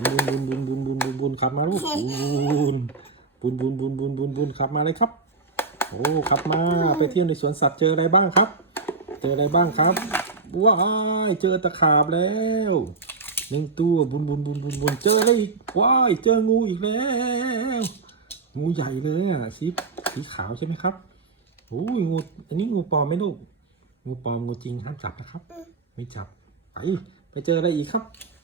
นบุญบุญบุญบุญบุญบุญบุญขับมาลูกบุญบุญบุญบุญบุญบุญขับมาเลยครับ โอ้ขับมาไปเที่ยวในสวนสัตว์เจออะไรบ้างครับ เจออะไรบ้างครับว้ายเจอตะขาบแล้วหนึ่งตัวบุญบุญบุญบุญบุญเจออะไรอีกว้ายเจองูอีกแล้ว งูใหญ่เลยอะสีสีขาวใช่ไหมครับโอ้ยงูอันนี้งูปลอมไหมลูกงูปลอมงูจริงห้ามจับนะครับ ไม่จับไปไปเจออะไรอีกครับ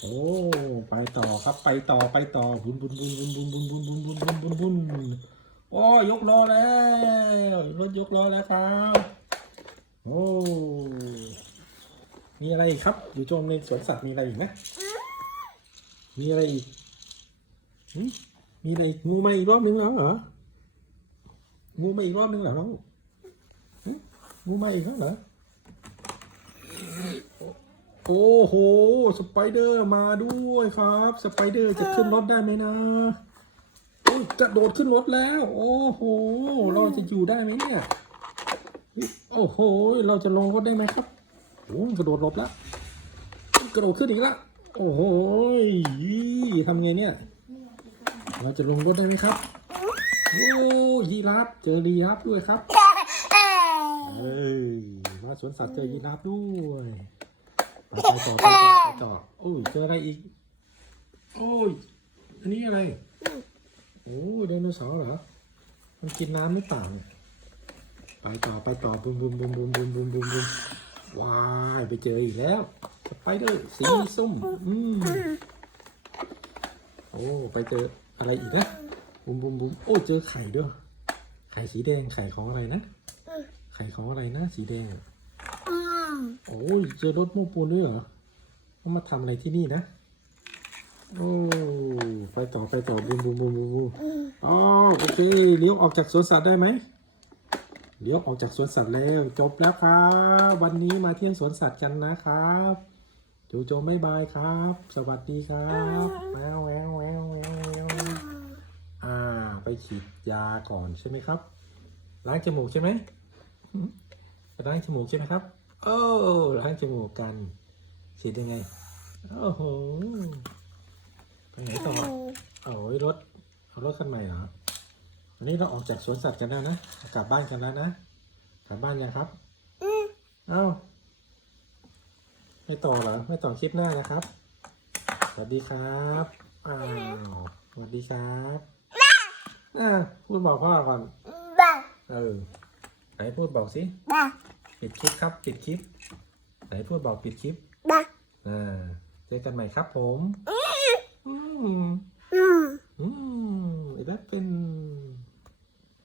โอ้ไปต่อครับไปต่อไปต่อบุนบุนบุนบุนบุนบุนบุนบุนบุนบุนบุนบุนโอ้ยกล้อแล้วรถยกล้อแล้วครับโอ้มีอะไรอีกครับ อยู่โจมในสวนสัตว์มีอะไรอีกนะมีอะไรอีกมีอะไรงูมาอีกรอบนึงแล้วเหรองูมาอีกรอบนึงแล้วน้องงูมาอีกแล้วเหรอ โอ้โห สไปเดอร์มาด้วยครับ สไปเดอร์จะขึ้นรถได้ไหมนะโอ้จะโดดขึ้นรถแล้ว โอ้โห เราจะอยู่ได้ไหมเนี่ย โอ้โห เราจะลงรถได้ไหมครับโอ้กระโดดหลบแล้วกระโดดขึ้นอีกแล้วโอ้โหทำไงเนี่ย เราจะลงรถได้ไหมครับ โอ้ยีราฟเจอยีราฟด้วยครับเอ้ยมาสวนสัตว์เจอยีราฟด้วย ไปต่อไปต่อไปต่อโอ้ยเจออะไรอีก โอ้ย อันนี้อะไร โอ้ยไดโนเสาร์เหรอ มันกินน้ำหรือเปล่าเนี่ยไปต่อไปต่อบุมบุมบุมบุมบุมบุมบุมบุมว้ายไปเจออีกแล้วสไปเดอร์สีส้มอืมโอ้ไปเจออะไรอีกนะบุมบุมบุมโอ้เจอไข่ด้วย ไข่สีแดงไข่ของอะไรนะ ไข่ของอะไรนะ สีแดง โอ้ยเจอรถโม้ปูนด้วยเหรอเขามาทำอะไรที่นี่นะ โอ้ไปต่อไปต่อบูมบูมบูมบูมบูมอ๋อโอเคเลี้ยวออกจากสวนสัตว์ได้ไหมเลี้ยวออกจากสวนสัตว์แล้วจบแล้วครับ วันนี้มาเที่ยวสวนสัตว์กันนะครับจูโจไม่บายครับ สวัสดีครับแววแววแววแววแววอ่า ไปฉีดยาก่อนใช่ไหมครับ ล้างจมูกใช่ไหมหืมไปล้างจมูกใช่ไหมครับ โอ้ล้างจมูกกันฉีดยังไง โอ้โห ไปไหนต่อเอาไว้รถ เอารถคันใหม่เหรอวันนี้เราออกจากสวนสัตว์กันแล้วนะ กลับบ้านกันแล้วนะ กลับบ้านยังครับอืมเอ้า ไม่ต่อเหรอ ไม่ต่อคลิปหน้านะครับ สวัสดีครับ อ้าว สวัสดีครับอ่าพูดบอกพ่อก่อนบ้าเออ ไหนพูดบอกสิบ้า ปิดคลิปครับ ปิดคลิป ไหนพูดบอกปิดคลิปบ้าอ่าเจอกันใหม่ครับผม อืมอืมอืมแล้วเป็น